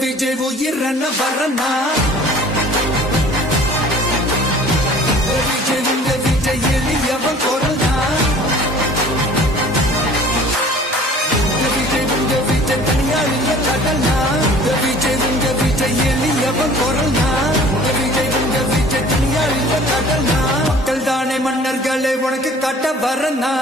கிர்ரன வரனா விஜய் உங்க விஜய் எளியவன் குரல்னா விஜய் உங்க விஜய் தனியாளிய கடல்னா விஜய் உங்க விஜய் எளியவன் குரல்னா விஜய் உங்க விஜய் தனியாளிய கடல்னா மக்கள் தானே மன்னர்களே உனக்கு கட்ட வரனா